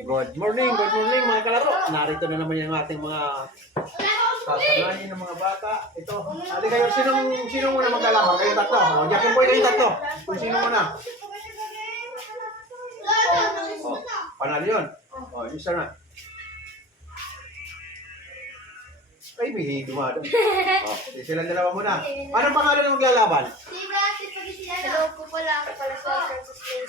Good morning mga kalaro. Narito na naman yung ating mga sasanayin ng mga bata. Ito, hali kayo, sino muna maglalaban? Kayo tatlo. O, Jackie Boy, kayo tatlo. Kung sino muna. O, panalo yun. O, isa na. Ay, may dumadong. O, silang dalawa muna. Anong pangalan ng maglalaban? Hello po pala, ako pala sa Francis James.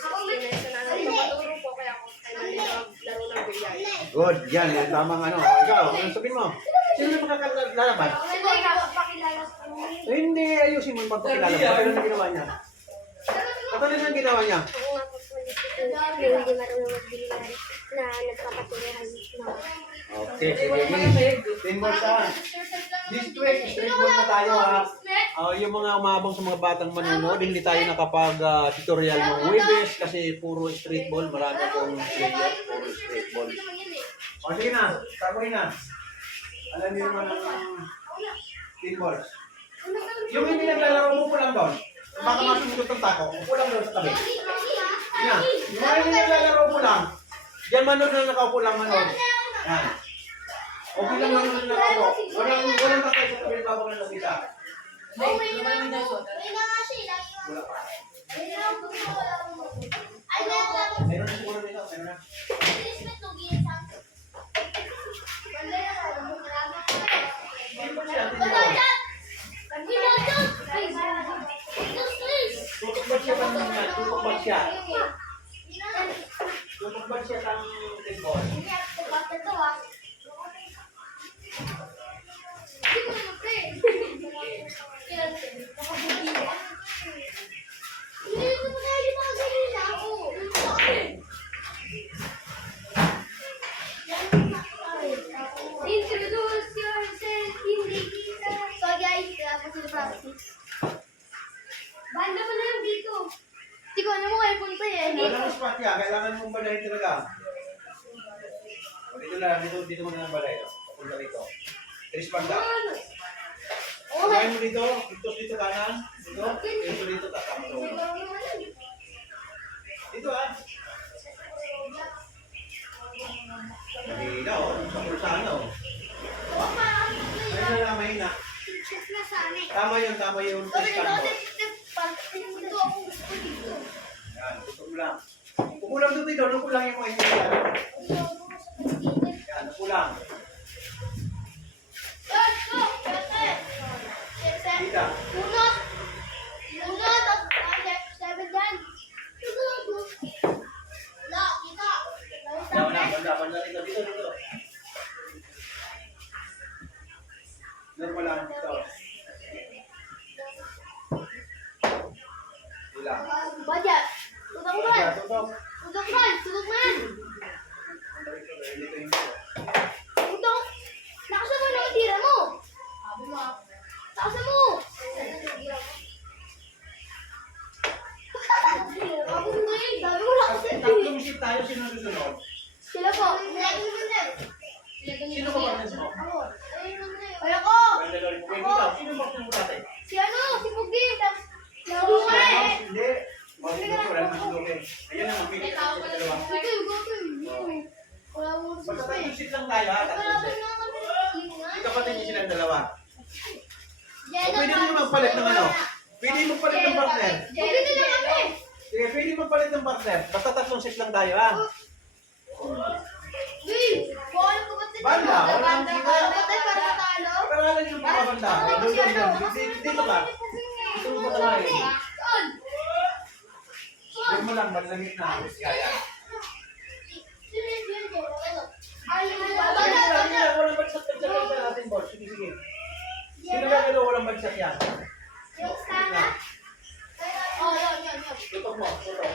Maturo po kaya ako ay laro ng bilyar. Good, yan. Tamang ano. Ikaw, ano sabihin mo? Sino na maglalaban? Pakilala ko. Hindi, ayusin mo yung pagpakilala. Ano na ginawa niya? Ano na ginawa niya? Ako nga po hindi marunong mag-bilyar na nagpapatuloy na. Okay, sige. 10 more sa. This week, streetball na tayo ha. Yung mga umabang sa mga batang manonood, hindi tayo nakapag-tutorial ng Webes kasi puro streetball. Marami akong player, puro streetball. O sige na, tapoy na. Alam niyo naman ang 10 balls. Yung hindi naglalaro mo po lang doon. Baka masusunod ang tako, upo lang doon sa tabi. Yan. Yung mga hindi naglalaro mo lang, diyan manood na nakaupo lang manood. Yan. Okay lang manood na nakaupo. Walang takay sa tabi ng babang na isa. Wala pa. Meron na siguro nito, meron na. Tutok ba siya kanina? Tutok ba siya? Tutok ba siya kang table? Introduce yourself, hindi kita. So guys, kaya po sila practice. Banda mo na lang dito. Hindi ko alam mo kayo punta eh. Walang spot yan. Kailangan mong balahin talaga. O, dito lang. Dito mo na lang balay. Papunta rito. 3 banda. Kumain mo dito. Dito kanan. Dito. Tatama sa ulo. Dito ah. Mahina oh. Sa pulsana oh. Mahina lang, mahina. Tama yun. Yan, tutok mo lang. Kukulang doon dito. Kukulang yung mga inyo. Yan, kukulang. Dita. Banda dito. Normal lang dito. Kulang. Budget. Tutok. Tutok man. Tutok. Nakasan mo na ang tira mo. Nakasan mo. Ako ngayon, sabi ko nakasan. Tatlong ship tayo. Sino susunod? Sila po. Sino ba partners mo? Ako. Wala ko. Sino partner mo dati? Si si Pugi. Labungan. Hindi. Wala naman si Doke. Ayan na, magpili ka sa dalawa. Wala mo sa Basta sabi. tatlong ship lang tayo ha. Tatlong ship. Ikapatid niyo silang dalawa. O pwede mo magpalit ng ano? Pwede magpalit ng partner. Pwede na lang kami. Sige, pwede magpalit ng partner. Basta tatlong ship lang tayo ha. Banda, walang kita. Pag-aralan yung mga banda. Dito ka. Gusto mo ba talahin? Huwag mo lang, malamit na. Kaya. Walang bagsak yan sa ating board. Sige. Sino lang ito walang bagsak yan? Tutok mo, tutok.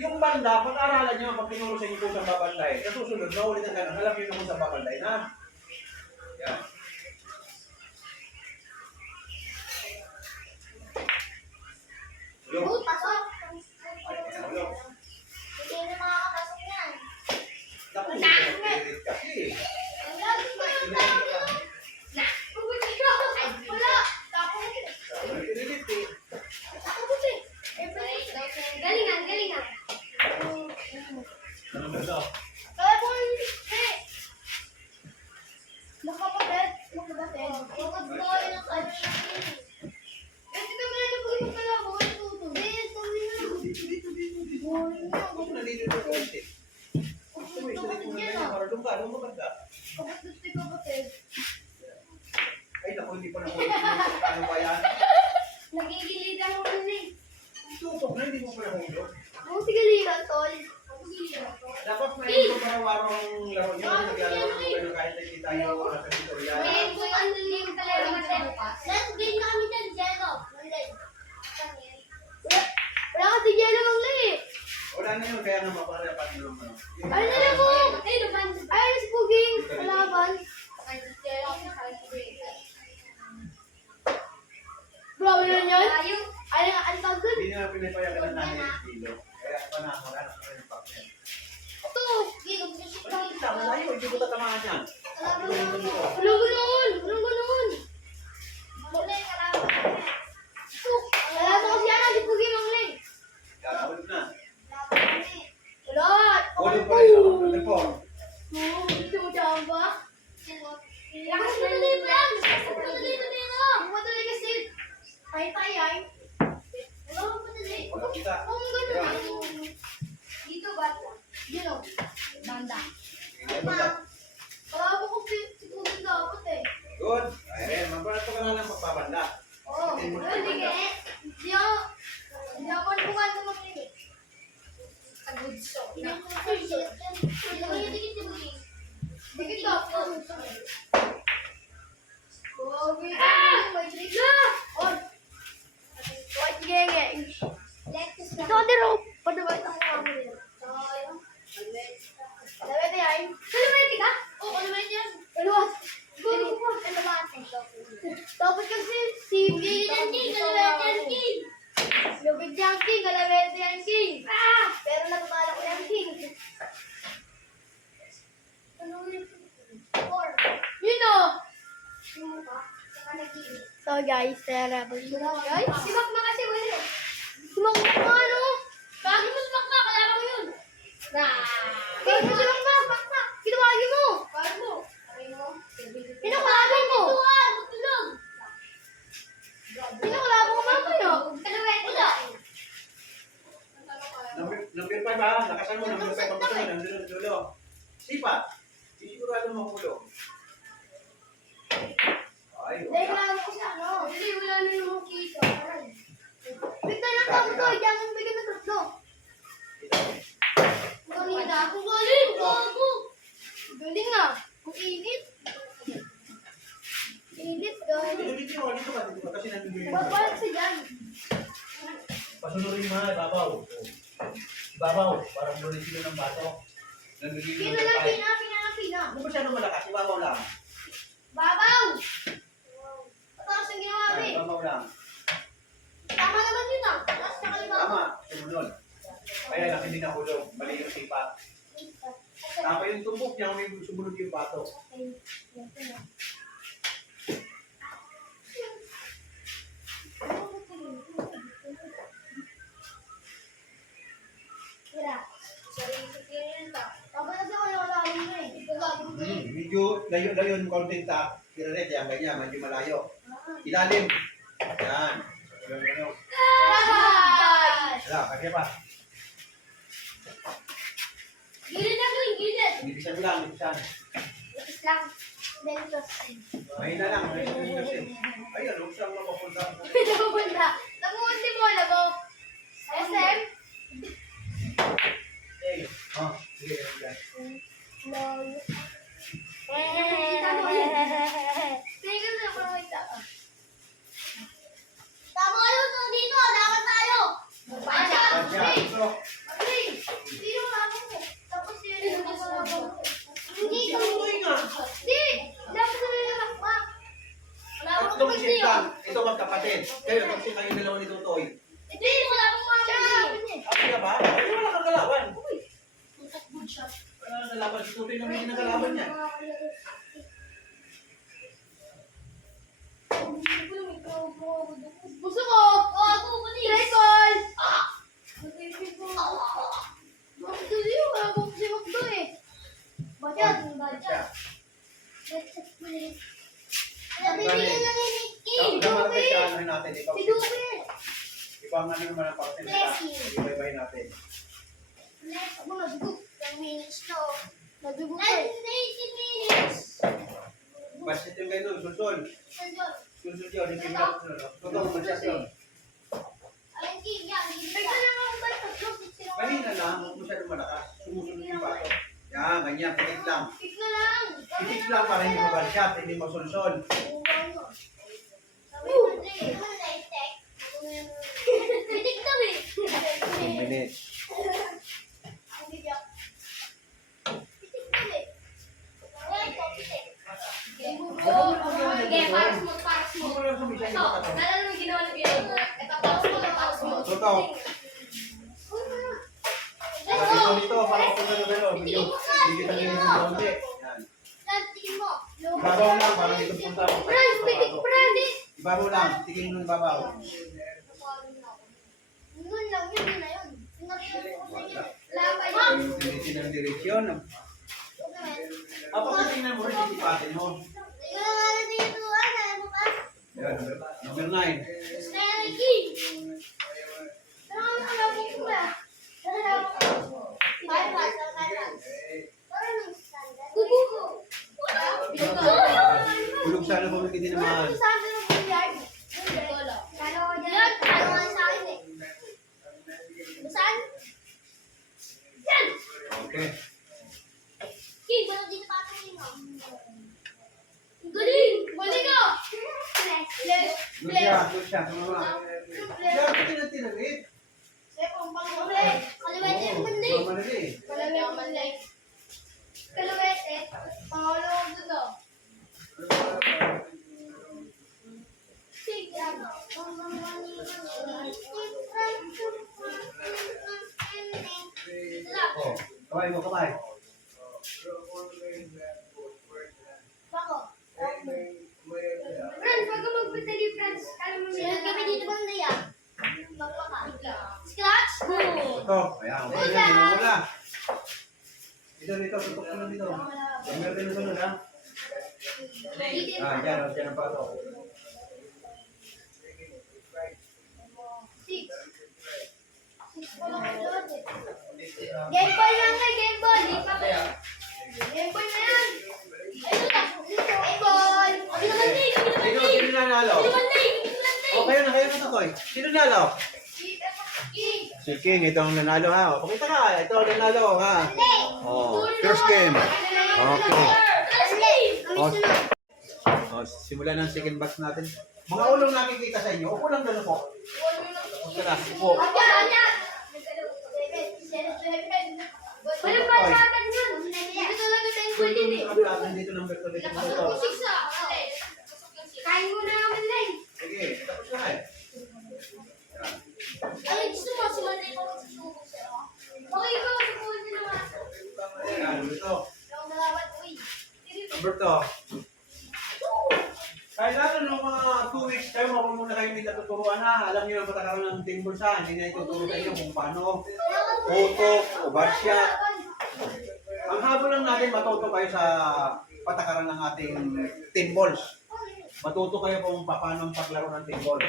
Yung banda, pag-aralan nyo, pag tinuro sa inyo kung saan babanday, sa susunod, maulit ang ganun, alam nyo na kung saan babanday na. Yan. Ulog. Ay, ulog. Naku, pilit kasi. Pilit eh. Galingan. Ano ba ito? Kaya po eh. Makapatid. Makapatid. Makapatid ng ano. Kasi kami na nag-uusap pala ako. Ito. Huwag mo nalilito ko kasi. Ito may sarili mo na ganyan. Para doon ka, doon maganda. Kapatid. Ay, naku, hindi pa nakulit. Paano ba yan? Nagigilitan mo rin eh. Tutok na, hindi mo pa nahulog. Ako si Galiran, tol. Ako si Galiran, tol. Dapat may ito para warong laro nyo. Naglalaro ko kayo kahit hindi tayo sa tutorial. May kung ano yung talaga bukas. Let's game na kami dyan, Jello. Wala ka si Jello mang lay eh. Wala na yun, kaya nga maparapat nyo naman. Ay, nala mo! Ay, si Puging! Kalaban. Grabe na yan. Ay, ang tawag doon? Hindi na pinapayagan na namin yung kilo. Kaya panahon na kami ng papel. Ito! Wala, tama tayo, hindi ko tatamaan yan. Walang ganoon! Walang ganoon! Kalaban ko siya na, si Puging mang lay. Gagawin na. Wala! Ulit pa rin ako, telefon. Oo, gusto mo dyan ba? Lakas mo na dito lang! Lakas mo na dito dito! Huwag mo tuloy kasi! Tay-tay-ay! Wala mo pa tuloy! Wala kita. Huwag mo ganun! Dito ba? Yun o. Banda. Ay, basta. Wala mo kung sigurong dapat eh. Good. Ay, rin, mabarato ka na lang magpapanda. Oo. Hindi ka eh. Hindi ako nabungan na magligit. A good song. Dikit ka. Okay. On. Wait, sige. Ito ka din rope. Padaway ito ka mo rin. Daway yan. Kalumay ka? Oo, kalumay yan. Kaluwas. Dapat kasi si King, kalawet yan King. Lubid yan King, kalawet yan King. Pero natutala ko yan King. Yun o! So guys, tara po siya. Guys, simak na kasi wala. Simak na ka ano? Bakit mo simak na? Kailangan mo yun. Bakit mo simak na? Kinawagin mo. Bakit mo? Kinakalaban mo. Kinakalaban mo mamaya. Wala. Number 5 ha, lakasan mo, number 5 ang gusto mo, nandun ang dulo. Sipat. Isigurado makulong. Ay, Dahil nga ako sa ano. Hindi, wala na yung kita. Bigyan lang kami ko. Diyan ang bigyan ng tatlo. Kanina. Kung galing, gago. Galing nga. Ang init. Init, galing. dito ka, kasi nandun yung Babalag sa dyan. pasunurin mo ha, ibabaw. Ibabaw, parang lunin sila ng bato. Nandun yung Pina lang, pina. Ano ba siya nung malakas? Ibabaw lang. Babaw! Tapos ang ginawa mo eh. Ibabaw lang. Tama naman yun ah. Tapos nakalimutan. Tama, sumunod. Kaya lang hindi nahulog, mali yung sipat. Tama yung tumbok niya, may sumunod yung bato. Medyo layo yung konting ta. Kiraret yan, ganyan, medyo malayo. Ilalim. Yan. Ganyan. Wala, kaya pa. Gilid na ko yung gilid. Ibisan mo lang, ibisan. Ipis lang. Mahina lang, mahina kasi. Ay, ano, saan mapapunta? Pinapunta. Namuunti mo, alam mo. SM? Eh, oh, sige, yan. Kita mo yun. Tingnan mo na parang may taka. Tama yun, dito, dapat tayo. Pasya. Ito. Sino lang mo? Tapos yun yung kasama. Hindi ka Tuloy nga. Hindi! Dapat na lang ako. Wala akong Tatlong kapatid isip yun. lang. Ito magkapatid. Kayo, kasi kayo dalawa ni Tutoy. Hindi, wala akong kapatid. Ako na ba? Ay, wala kang kalaban. Good shot. Wala kang kalaban. Si Tutoy naman yung kalaban niya. Gusto ko! Ako, pati! Try call! Bakit hindi ko? Bakit hindi ko? Wala akong Nabibigyan na ni Nicky. Damalagay siya, ano natin, ikaw. Si Dupe. Ibang ano naman ang parte nila. Ibay-bay natin. Ako nagdugo. 10 minutes na oh. Nagdugo pa eh. 19 minutes. Basit yung ganun, susun. Sandyon. Susun yun, hindi nga. Totoo, basit yun. Ayun, Kim, yan. Teka lang ako ba ito? Kanina lang, huwag mo siya malakas. Sumusunod yung bato. Yan, ganyan, pitik lang. Pick na lang. Pitik lang para hindi mabalsyat, hindi masulsol. Pitik daw eh. 2 minutes. Pitik daw eh. Wala ito, pitik. Sige, paras mo, paras mo. Ano lang sumisya Ito, yung bato? nalala mo yung ginawa ng ginawa mo. Ito, paras mo, paras mo. Totoo. Dito, para papunta na gano'n. Bigyan tayo ng konti. Yan. Ibabaw lang, para dito punta. Brand, pitik, brand eh. Ibabaw lang, tingin mo yung babaw. Yun lang, yun na yun. Sinabi ko sa inyo. Labay. Tinitin ng direksyon. Tingnan mo rin, titipatin mo. Yan, number 9. Tulog sana kung hindi naman. Okay. Galing! Galing ka! Good siya. Tumama. Kaya ako tinagit. Kalawete yung mandi. Mamalali eh. Kalawete yung mandi. Kalawete. Pangalawa ko dito. Oh, kamay mo, kamay. Bako. Friends, wag ka magpatali, friends. Kala mo nila kami dito bang naya? Scratch? Ito. Ayan, okay na. Mula. Dito. Tutok ko lang dito. Number 10 na sunod, ha? Dyan ang pato. Game Boy lang na, Game Boy. Game Boy na yan. Ayun na. Game Boy. Kami naman na eh. Sino nanalo? Okay na, kayo na Toy. Sino nanalo? Si King, ito ang nanalo ha. Pakita ka, ito ang nanalo ha. Oh, first game. Okay. Oh, simulan ng second batch natin. Mga ulong nakikita sa inyo, upo lang doon po. Upo na, upo. Walang pasatan yun. Dito talaga tayo pwede din eh. Dito number 2, dito number Pasok ko 6 Kain mo na naman na eh. Sige, tapos na eh. Ay, gusto mo si Manday pa magsusubok sa'yo? Okay, ikaw subukan din naman. Ayan, number 2. Ikaw nalawat, uy. Number 2. Kahit ano, nung mga 2 weeks tayo, kung muna kayo hindi natuturuan na, alam niyo ang patakaran ng team bulsa, hindi na ituturo sa inyo kung paano, photo, o bar shot. Ang habol lang natin, matuto kayo sa patakaran ng ating team balls. Matuto kayo kung paano ang paglaro ng team balls.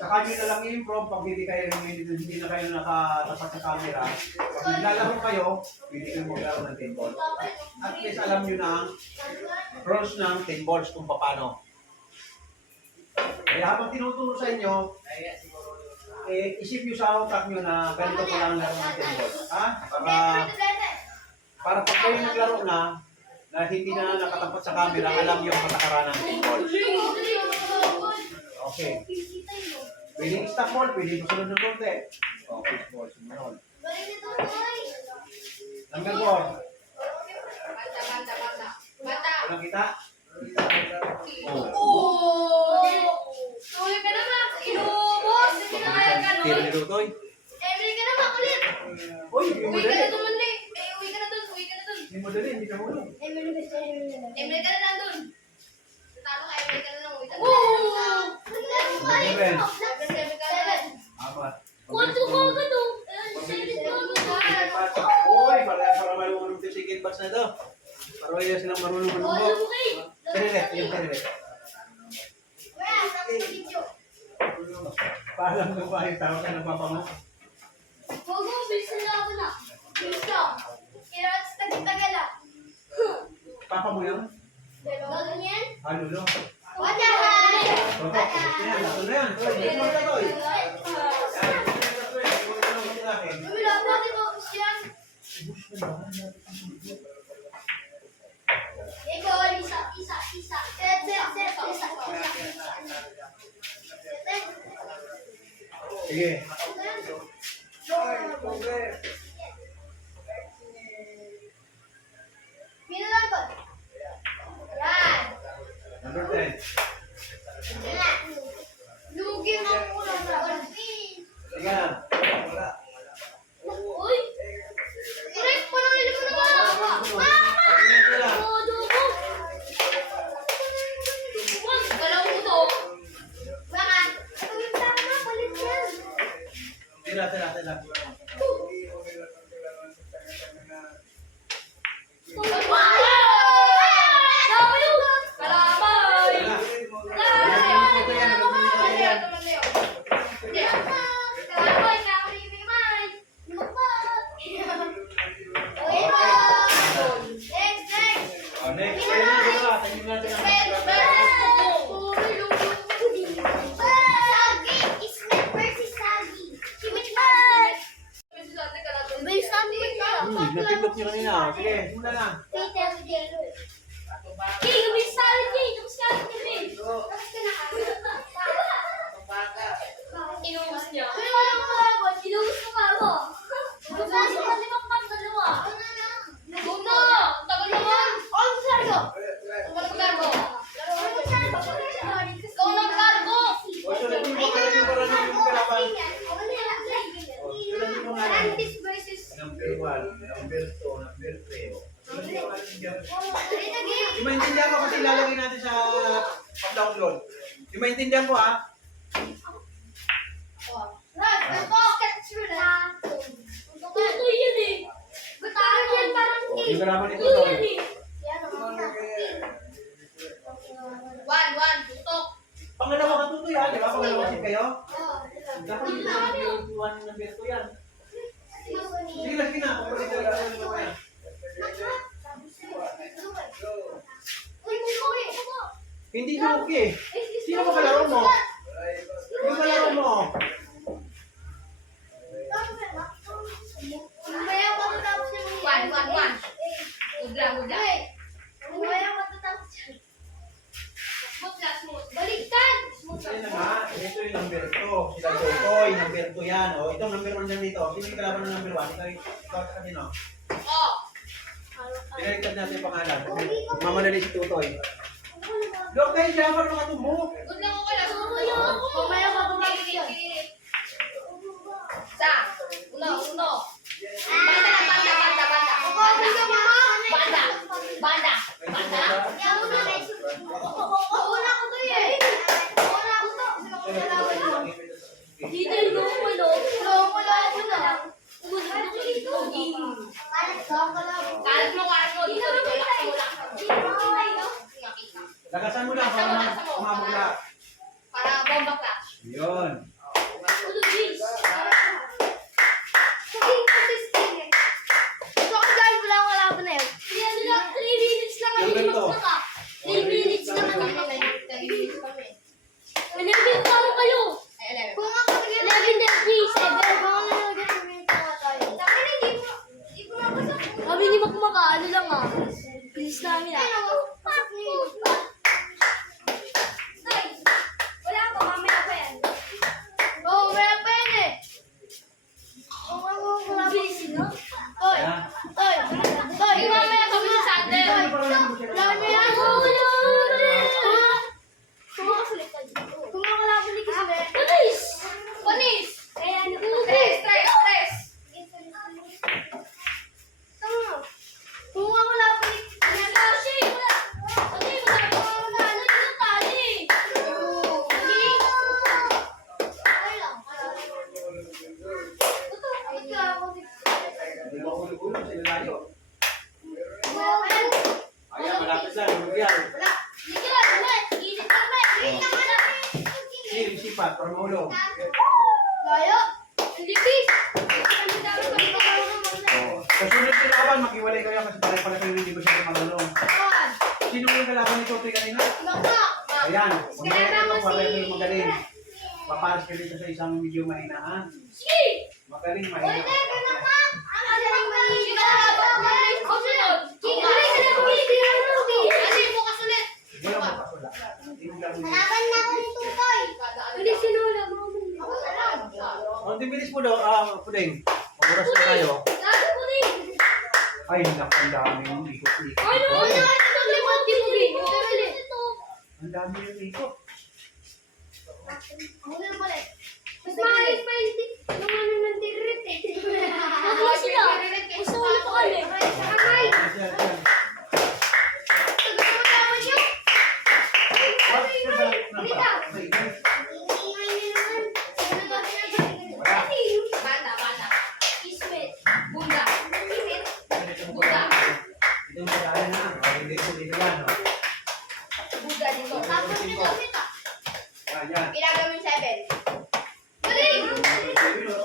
Saka nyo na lang i-improve pag hindi na kayo nakatapat sa camera. Pag naglalaro kayo, pwede kayo maglaro ng team balls. At least alam nyo na ang rules ng team balls kung paano. Kaya habang tinuturo sa inyo, isip nyo sa utak nyo na ganito pa lang laro ng team balls. Ha? Para pag kayo naglaro na hindi na nakatapat sa camera, alam nyo ang patakaran ng team balls. Okay. Pwedeng stop ball, pwedeng masunod ng konti. Oh, push ball, sumunod. Number 4. Walang kita? Oh! Tuloy ka naman. Inubos. Hindi na kaya ka Tiro nun. ni Lutoy. Emily ka naman ulit. Uy, Uwi ka na doon, Manday. Uwi ka na doon. Uwi ka na doon. Hindi mo dali, hindi ka mulong. Emily ka na nandun. Talo ka, Emily ka na lang. Uwi ka na. Oh! Seven. 7. Apat. Kwanto ka agad oh. 7 ka agad. Uy, para malunod yung second kaya silang marunong manumbok. Teriret, yung teriret. Paalam ko ba yung tawag ka ng papa mo? Gogo, bilisan na ako na. Bilis lang. Kailangan sa tagal-tagal lang. Papa mo yun? Lolo niyan? Ah, lulo. Wala! Opo, yan, ito na yan. Toy, ito na ito, Toy. Wala po natin po siya. Ego, isa. Set. Sige. Minulan ko. Yan. Number 10. Lugi na ako lang. Sige na. Uy! Correct pa lang nila ko na ba? Ito lang. Dugo! Wag! Galaw mo to. Bakit? Pagin tama, palit yan. Tira. Oh, next. Kaya na, diba? Tingin natin ang napindot nyo kanina. Sige, muna na. Inuus niya. Inuus mo ka ako. Kasi pati magpapagdalawa. Una! Tagal naman! Ang sargo! Ang cargo! Ikaw ng cargo! O, sulat mo pa rin yung parang yung kalaban. Number 1, number 2, number 3. Di maintindihan ko kasi ilalagay natin sa pag-download. Di maintindihan ko ha. Tutoy yan eh! Bataan yan parang O, cake! yung kalaban ito, Tutoy Toy. yan eh! One, tutok! Pangalawa ka tutoy ha, di ba? Pangalawa kasi kayo. Dapat yung number 2 yan. Sige na, sige na. Papalit na lang yung mga yan. Hindi joke eh. Sino ba kalaro mo? Yung kalaro mo. One. Mudla. Baliktad! Yan na nga, ito yung number 2. Sila Totoy, number 2 yan. O, ito number 1 yan dito. Sino yung kalaban ng number 1? Ikaw sa kanino. Oh! Pinaliktad natin yung pangalan. Mamadali si Totoy. Look kayo siya, parang makatumo. Good lang ako lang. Kumaya ka bumalik yun. Sa. Uno. Banda. Una ko to eh. Dito yung lumulo. Lumulo ako na. Kalat mo. Dito. Lagasan mo lang para umabugla. Para bomba clash. Yun. Kami ni magmaka, ano lang ah. Bilis namin ah. Wala pa, mamaya pa yan. Oo, mamaya pa yan eh. Bilis no? Oy! Mamaya kami sa Sander. Wala niyo yan. Kumakalaban ni kasi. Panis! Tres! Kung ako laban ni Kasi! Wala pa ano yung tali. Hindi ba ulo-ulo? Sila layo. Ayun Dapat, para mahulog. Layo. Lipis. Kami dami pa rin Sa sunod na laban, makiwalay kayo kasi pare-pare kayo hindi ko siya marunong. Sino yung kalaban ni Totoy kanina? Ayan, kung magaling ito, pare kayo magaling. Paparas ka dito sa isang medyo mahinahan. Magaling, mahina. Walang makasula. Kalaban na ako ni Tutoy. Hindi sinula mo. Ang bilis mo daw, Puding. Oras na tayo. Lagi ko din. Ay, naku, ang dami yung ikot-ikot. Ano? Ang dami yung ikot. Mas maayos pa yung ano ng tirit eh. Ako sila. Gusto ko na kami. Sakay. Tagalaman nyo. Rita. Bata. Ismet. Bunda. Ismet. Bunda. Ito mo tayo na. Hindi ko dito yan. Bunda dito. Tapos dito. Ayan. Pinagawin 7. Galing!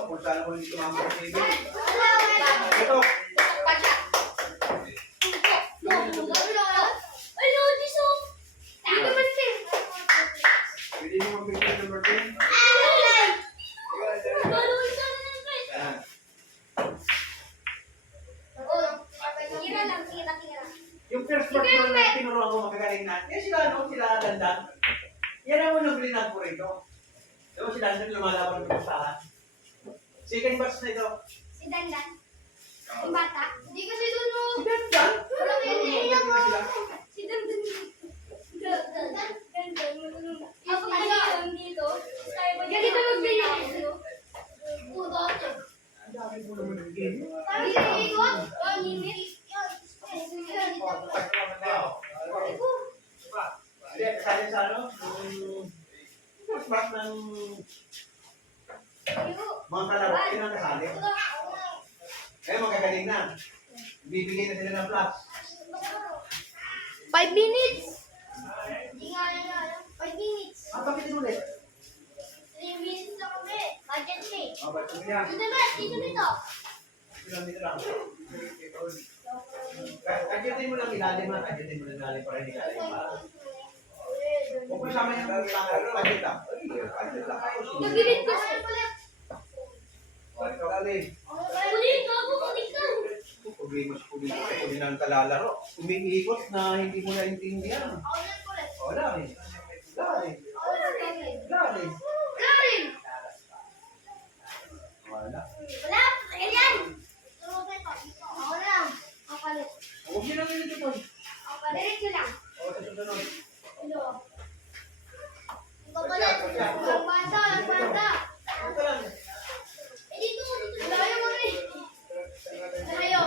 Kung saan ko hindi tumama sa TV. Wala. Ito. Pa siya. Ay, Lodis oh. Hindi naman din. Pwede nyo mag-picture number 10. Ayan. Yung first part mo na tinuruan ko magagaling na. Yan sila dandan. Yan ang unang bilinag ko rito. Diba si dandan lumalaban ng pasahan. Second batch na ito. Si Dandan. Si Bata. Hindi kasi doon oh. Si dandan? Wala kayo niya. Magaling na sila. Si Dandan. Dandan. Ako kaya dito. Ganito magbilang. Dati. Ang dami mo naman ng game. Parang ikot. Hindi, kasali sa ano? First batch ng mga kalaro. Yun ang kasali. Kaya magagaling na. Bibigay na sila ng plus. 5 minutes. Hindi nga yan. 5 minutes. Ang kapitin ulit. 3 minutes lang kami. Budget eh. Ba't ito yan? Dito ba? Dito. Ilang dito lang. Kadyatin mo lang ilalim ha. Kadyatin mo lang ilalim para hindi ilalim pa. Huwag mo sama yung kadjat lang. Kadjat lang ako. Nagilid ko sa Ilalim. Kulit ka ako, kulit ka. Problema sa kulit. Kung ang kalalaro. Umiikot na hindi mo naintindihan. Ako na kulit. Wala rin. Wala rin. Wala rin. Wala rin. Wala rin. Wala. Wala. Ganyan. Ako na lang. Ako palit. Huwag nyo lang yun ito. Ako palit. Diretso lang. O, sa susunod. Ano? Ikaw palit. Walang bata. Walang bata. Ito lang. Eh dito. Layo mo rin. Layo.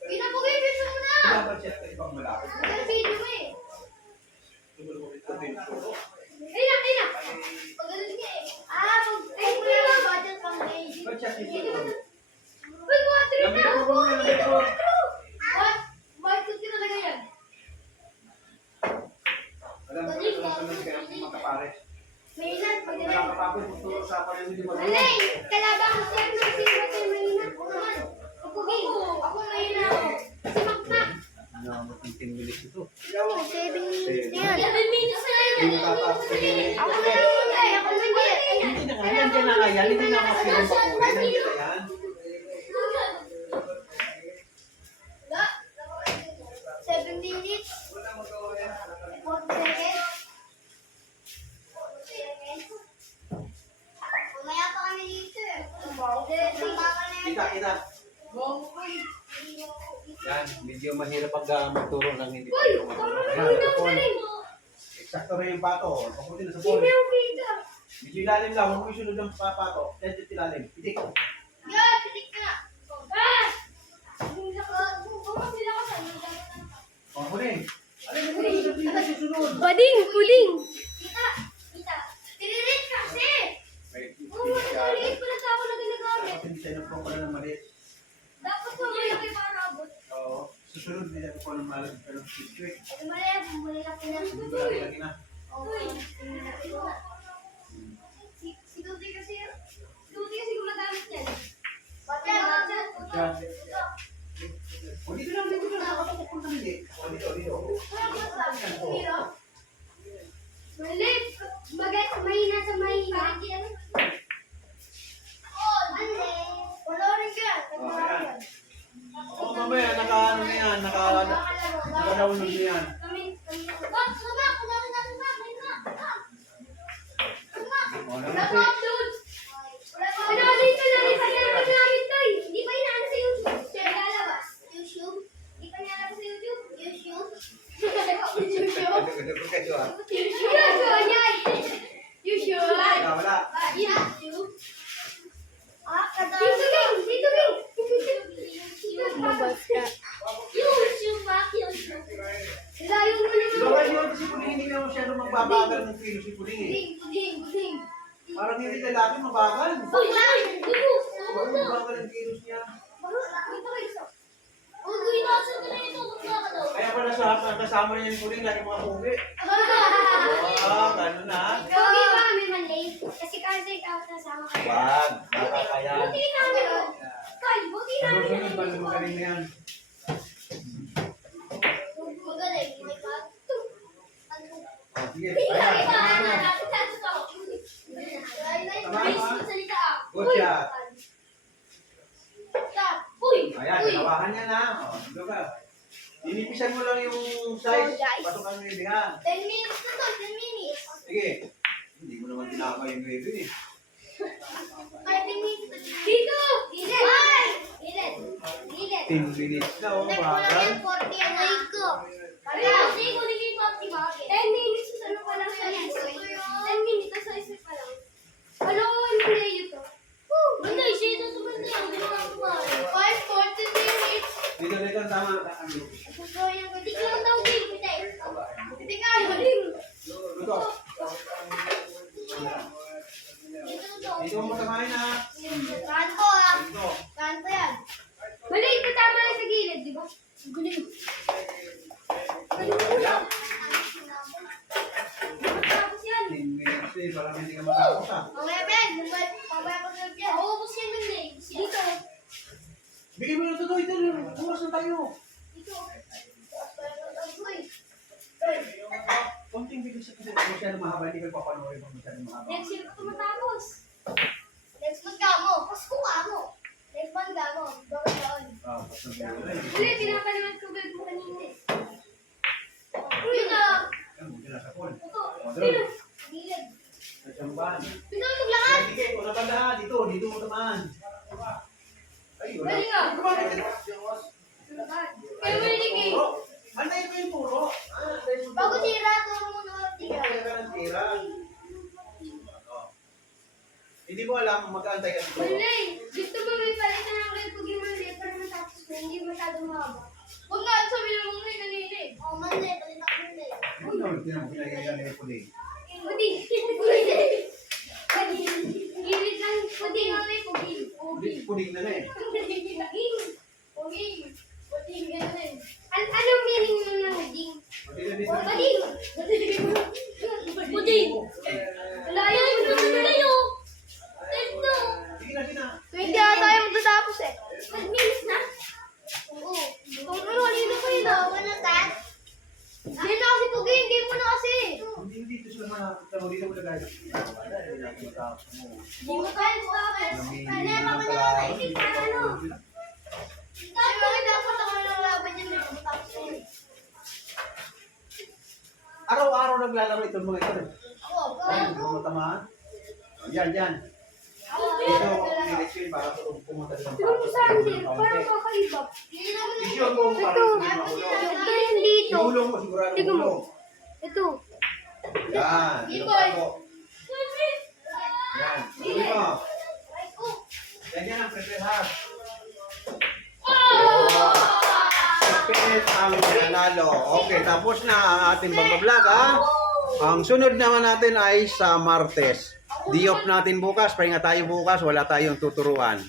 Pinapugay-pin mo na. Dapat siya ito ibang malapit. Ang video mo eh. Ito din. Ayun na. Pagalit ka eh. Ay, kuya. Budget pang day. Ba't siya ito? Uy, 4 Lamig na. ko ba yung lamig ko? What? Bakit ko tinalaga yan? Alam mo, ito lang sa kaya mga kapares. May ilan. Pagalit. Nakakapapit mo ito sa parang hindi mo. Alay! Kalaban ko siya ng sino kayo mahina. Ako naman. Kapugin. Ako mahina ako. Si Makmak. Ano, matinting bilis ito. 7 minutes yan. 7 minutes na yan. Hindi mo tatapos na yun. Ako na lang. Ako na lang. Hindi na nga, nandiyan na nga yan. Hindi na ako silang pakuhin. Nandiyan na yan. 7 minutes. 4 seconds. Umaya pa kami dito eh. Kita. Yan, medyo mahirap pag magturo ng hindi pa Uy! ito marunong. Ayan, ito po. Eksakto rin yung pato. Papunti na sa pole. Medyo ilalim lang. Huwag mo isunod ng pato. Medyo ilalim. Pitik. Yan! Pitik ka! Ah! Bumang sila ka sa O, huli. Alin mo na sa susunod. Puding! Kita! Tinirit kasi! May Oo, maliit pa lang ako na ginagamit. Kasi hindi tayo nagpong pala ng maliit. Dapat ko malaki para abot. Oo. Susunod, hindi tayo po ng maliit. Pero sweet. Malaki na. Hindi ba lagi na? Si Tuti kasi gumagamit yan. Batya. O, dito lang. Nakapagpunta hindi. O, dito. Malit! Mahina sa mahina. Panorin ka yan. O, mamaya, naka-ano na yan. Naka-download na yan. O, Naka-upload! Wala dito na rin pa namin namin to eh. Hindi pa inaano sa YouTube. Lalabas. YouTube? Hindi pa nilalabas sa YouTube. YouTube? YouTube? Wala. YouTube? Dito Bing! Dito Bing! YouTube ba? YouTube? Layo mo naman. Baka yun, si Puling hindi na masyado magbabagal ng kilo si Puling eh. Buding. Parang hindi lalaki mabagal. Uy, lang! Dugo! Parang mabagal ang kilos niya. Kaya pala sa kasama niya yung Puling, lagi mga pugi. Gano'n na. Pogi ba kami Monday? Kasi kasi ikaw kasama ka. Wag, baka kaya. Buti namin. Kay, buti namin. Sunod, magaling na yan. Magaling. May bag. O, sige, Kaya kaya. Good job. Uy! Ayan, ginawahan niya na. O, dito ka. Dinipisan mo lang yung size. guys. Patukan mo yung bihan. 10 minutes na to, 10 minutes. Sige. Hindi mo naman tinapa yung gravy eh. Ay, 10 minutes. Dito! Dilet! Dilet! 10 minutes na, oh, Tek mo lang bagal. yan, 40 yan na. Kasi ko naging 40 ba? 10 minutes sa ano pa lang sa iso. 10 minutes sa iso pa lang. Ano ko yung playo to? Ano, siya ito tumanda yan. Hindi mo ako ba? 40 minutes. Dito, tama. Hindi ko lang daw din. Hindi ka, din. Luto. Dito mo samahin ha. Kanto ah. Dito. Kanto yan. Maliit pa tama na sa gilid, di ba? Guling. Tapos yan. 10 minutes eh, parang hindi ka matapos ha. Mamaya Ben, mamaya pa sa yan. Oo, bus yan nun eh. Dito. Bigay mo ng totoo ito. Bukas na tayo. Dito. Konting bigay sa kasi masyado mahaba. Hindi ka papanoorin kung masyado mahaba. Next year pa ito matapos. Next month ka mo. Pasko ka mo. Next month ka mo. Bakit taon? Basta bigay. Hindi, pinapaliwan ko gawin mo kanina eh. Yun na. Yan, buti na sa phone. Ito. Madron. Dito. Gilid. Sa sambahan. Dito maglakas. Sige, kung natanda ha. Dito mo naman. Ay, wala. Dali nga. Kumain ka. Kaya mo yung Anay mo yung puro. Anay mo yung bago puro. tira, turo mo na Hindi tira. ka ng tira. Hindi mo alam, mag-aantay ka siguro. Wala eh. Gusto mo may palitan ng red pag yung mali para matapos ko. Hindi masyadong mahaba. Huwag nga sabi ng mga kanina eh. Oo, mali. Palitan ko mali. Ano, pinagagan nila po din. Puding. Gilid lang. Puding nga may puding. Puding na eh. Puding. Anong meaning mo ng puding? Puding. Puding. Layo mo naman kayo. Ito. Sige na. Hindi na tayo matatapos eh. 5 minutes na? Oo. Kung ano, halina ko yun ah. Wala tat? Hindi na kasi pugay, hindi mo na kasi. Hindi dito sila malapit na dito mo lagay. Hindi natin matapos mo. Hindi mo tayo matapos. Namimili ng pala. Ano? Sabi ko rin dapat ako ng laban dyan. May matapos ko yun. Araw-araw naglalaro ito mga ito. Ako. Ay, hindi mo matamaan. Yan. Dito ako pinilit para pumunta sa Tignan mo sa akin, parang kakaiba. Vision mo para hindi mahulog. Ito yung dito. Ihulog mo, sigurado Tignan mo. mahulog. Ito. Yan. Dito ako. Yan. Huli mo. Yan ang prepare hard. Pipinit ang nanalo. Okay, tapos na ang ating pag-vlog ha. Ang sunod naman natin ay sa Martes. Di-off natin bukas, pahinga tayo bukas, wala tayong tuturuan.